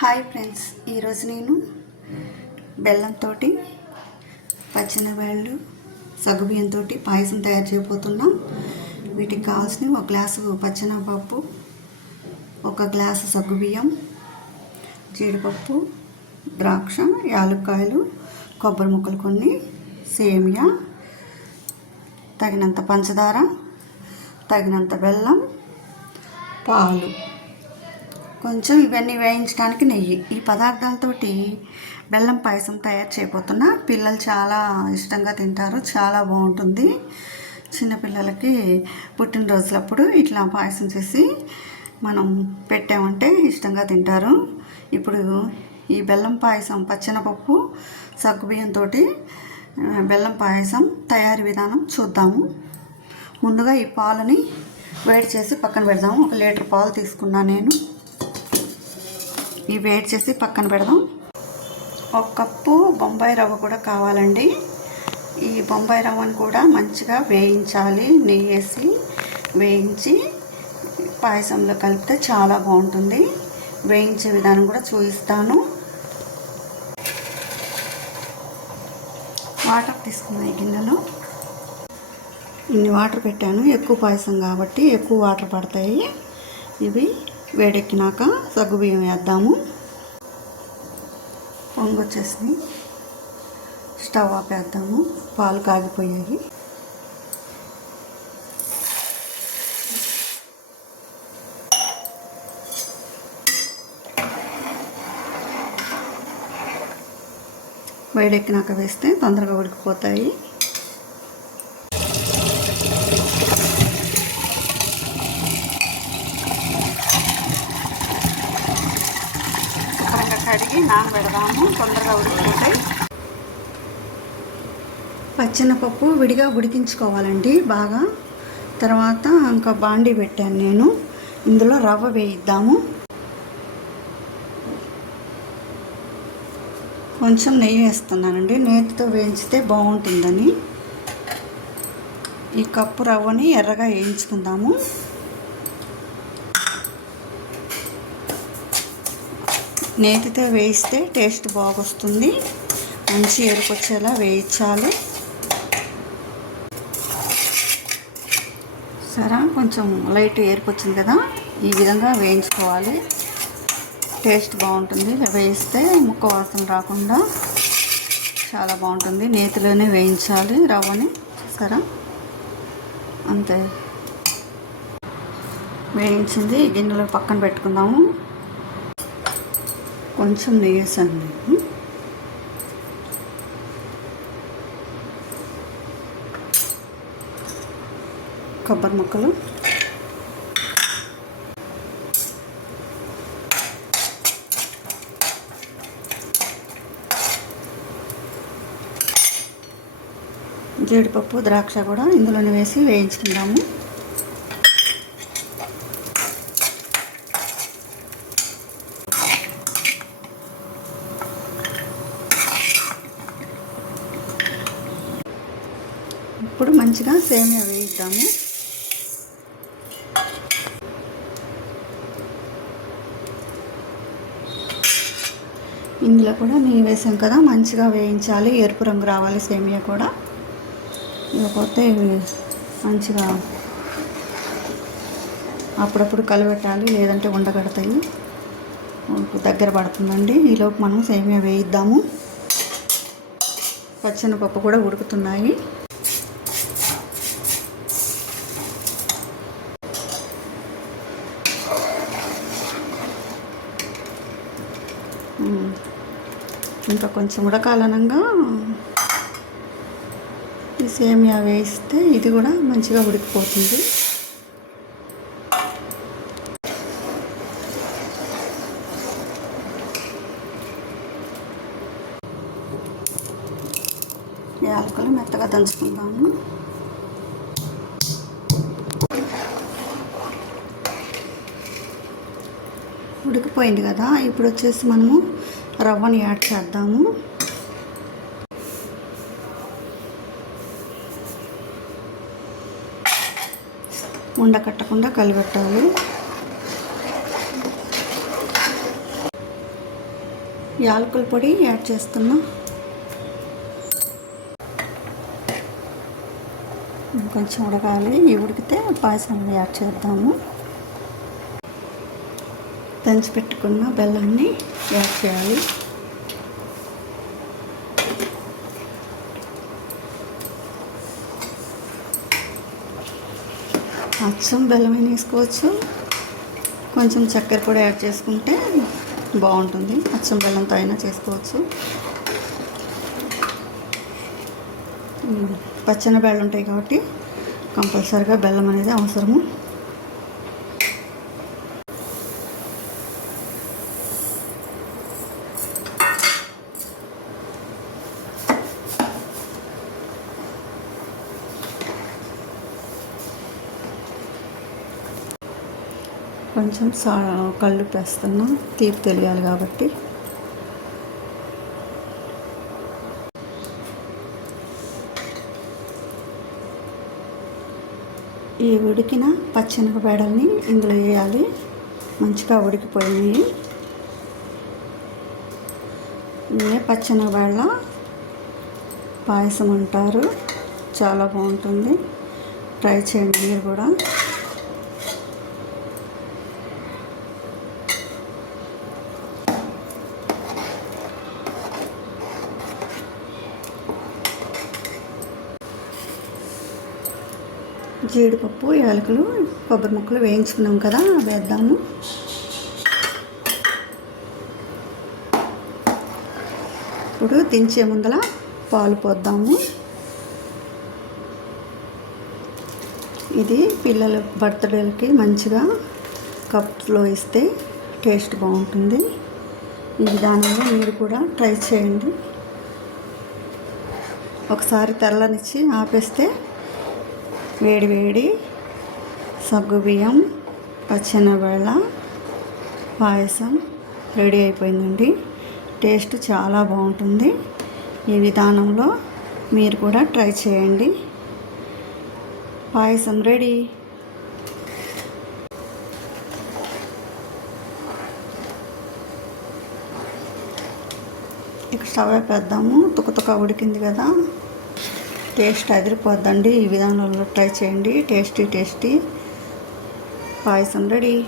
Hi friends ఈరోజు నేను బెల్లంతో పచ్చినవేళ్ళు సగ్గుబియ్యంతో పాయసం తయారు చేయబోతున్నాం. వీటికి కావాల్సినవి ఒక గ్లాసు పచ్చెనపప్పు ఒక గ్లాసు సగ్గుబియ్యం జీడిపప్పు ద్రాక్ష యాలక్కాయలు కొబ్బరి ముక్కలు కొన్ని సేమియా తగినంత పంచదార తగినంత బెల్లం పాలు. కొంచెం ఇవన్నీ వేయించడానికి నెయ్యి. ఈ పదార్థాలతోటి బెల్లం పాయసం తయారు చేయబోతున్నా పిల్లలు చాలా ఇష్టంగా తింటారు. చాలా బాగుంటుంది. చిన్నపిల్లలకి పుట్టినరోజులప్పుడు ఇట్లా పాయసం చేసి మనం పెట్టామంటే ఇష్టంగా తింటారు. ఇప్పుడు ఈ బెల్లం పాయసం పచ్చెనపప్పు సగ్గుబియ్యంతో బెల్లం పాయసం తయారీ విధానం చూద్దాము. ముందుగా ఈ పాలని వేడి చేసి పక్కన పెడదాము. ఒక లీటర్ పాలు తీసుకున్నా నేను. ఇవి వేడి చేసి పక్కన పెడదాం. ఒక కప్పు బొంబాయి రవ్వ కూడా కావాలండి. ఈ బొంబాయి రవ్వను కూడా మంచిగా వేయించాలి. నెయ్యి వేసి వేయించి పాయసంలో కలిపితే చాలా బాగుంటుంది. వేయించే విధానం కూడా చూపిస్తాను. వాటర్ తీసుకున్నాయి గిన్నెలో. ఇన్ని వాటర్ పెట్టాను. ఎక్కువ పాయసం కాబట్టి ఎక్కువ వాటర్ పడతాయి. ఇవి వేడెక్కినాక సగ్గుబియ్యం వేద్దాము. పొంగొచ్చేసి స్టవ్ ఆపేద్దాము. పాలు కాగిపోయాయి. వేడెక్కినాక వేస్తే తొందరగా ఉడికిపోతాయి. కడిగి నానబెడదాము తొందరగా ఉడికిపోతాయి. పచ్చెనపప్పు విడిగా ఉడికించుకోవాలండి బాగా. తర్వాత ఇంకా బాండీ పెట్టాను నేను. ఇందులో రవ్వ వేయిద్దాము. కొంచెం నెయ్యి వేస్తున్నానండి. నేతితో వేయించితే బాగుంటుందని. ఈ కప్పు రవ్వని ఎర్రగా వేయించుకుందాము. నేతితో వేయిస్తే టేస్ట్ బాగొస్తుంది. మంచి ఎరుపు వేయించాలి. సరే కొంచెం లైట్ ఎరుపు కదా ఈ విధంగా వేయించుకోవాలి. టేస్ట్ బాగుంటుంది. వేయిస్తే ముక్క వాసన రాకుండా చాలా బాగుంటుంది. నేతిలోనే వేయించాలి రవ్వని. చూసారా? అంతే. వేయించింది. గిన్నెలో పక్కన పెట్టుకుందాము. కొంచెం నెయ్యి వేసాను నేను కొబ్బరి ముక్కలు. జీడిపప్పు ద్రాక్ష కూడా ఇందులోనే వేసి వేయించుకుందాము. ఇప్పుడు మంచిగా సేమియా వేయిద్దాము. ఇందులో కూడా నెయ్యి వేసాం కదా మంచిగా వేయించాలి. ఎరుపు రంగు రావాలి సేమియా కూడా. లేకపోతే ఇవి మంచిగా అప్పుడప్పుడు కలబెట్టాలి లేదంటే ఉండగడతాయి. దగ్గర పడుతుందండి. ఈలోపు మనం సేమియా వేయిద్దాము. పచ్చని పప్పు కూడా ఉడుకుతున్నాయి. ఇంకా కొంచెం ఉడకాలనంగా ఈ సేమియా వేస్తే ఇది కూడా మంచిగా ఉడికిపోతుంది. యాలకులు మెత్తగా దంచుకుందాము. ఉడికిపోయింది కదా ఇప్పుడు వచ్చేసి మనము రవ్వని యాడ్ చేద్దాము. ఉండకట్టకుండా కలిపెట్టాలి. యాలకుల పొడి యాడ్ చేస్తున్నా. కొంచెం ఉడకాలి. ఈ ఉడికితే పాయసం యాడ్ చేద్దాము. దంచి పెట్టుకున్న బెల్లాన్ని యాడ్ చేయాలి. అచ్చం బెల్లమైన వేసుకోవచ్చు. కొంచెం చక్కెర కూడా యాడ్ చేసుకుంటే బాగుంటుంది. అచ్చం బెల్లంతో అయినా చేసుకోవచ్చు. పచ్చని బెల్లం ఉంటాయి కాబట్టి కంపల్సరిగా బెల్లం అనేది అవసరము. కొంచెం సా కళ్ళు పేస్తున్నా తీపి తెలియాలి కాబట్టి. ఈ ఉడికిన పచ్చెనగబేడల్ని ఇందులో వేయాలి. మంచిగా ఉడికిపోయినాయి. ఇవే పచ్చెనగబేళ్ళ పాయసం అంటారు. చాలా బాగుంటుంది. ట్రై చేయండి మీరు కూడా. జీడిపప్పు యాలకులు కొబ్బరి ముక్కలు వేయించుకున్నాం కదా వేద్దాము. ఇప్పుడు దించే ముందల పాలు పోద్దాము. ఇది పిల్లల బర్త్డేలకి మంచిగా కప్లో ఇస్తే టేస్ట్ బాగుంటుంది. ఈ విధానంలో మీరు కూడా ట్రై చేయండి. ఒకసారి తెల్లనిచ్చి ఆపేస్తే వేడివేడి సగ్గుబియ్యం పచ్చనబళ్ళ పాయసం రెడీ అయిపోయిందండి. టేస్ట్ చాలా బాగుంటుంది. ఈ విధానంలో మీరు కూడా ట్రై చేయండి. పాయసం రెడీ. ఇక స్టవ్ పెద్దాము తుకతుక ఉడికింది కదా. టేస్ట్ అదిరిపోద్దండి. ఈ విధానంలో ట్రై చేయండి. Tasty tasty. పాయసం రెడీ.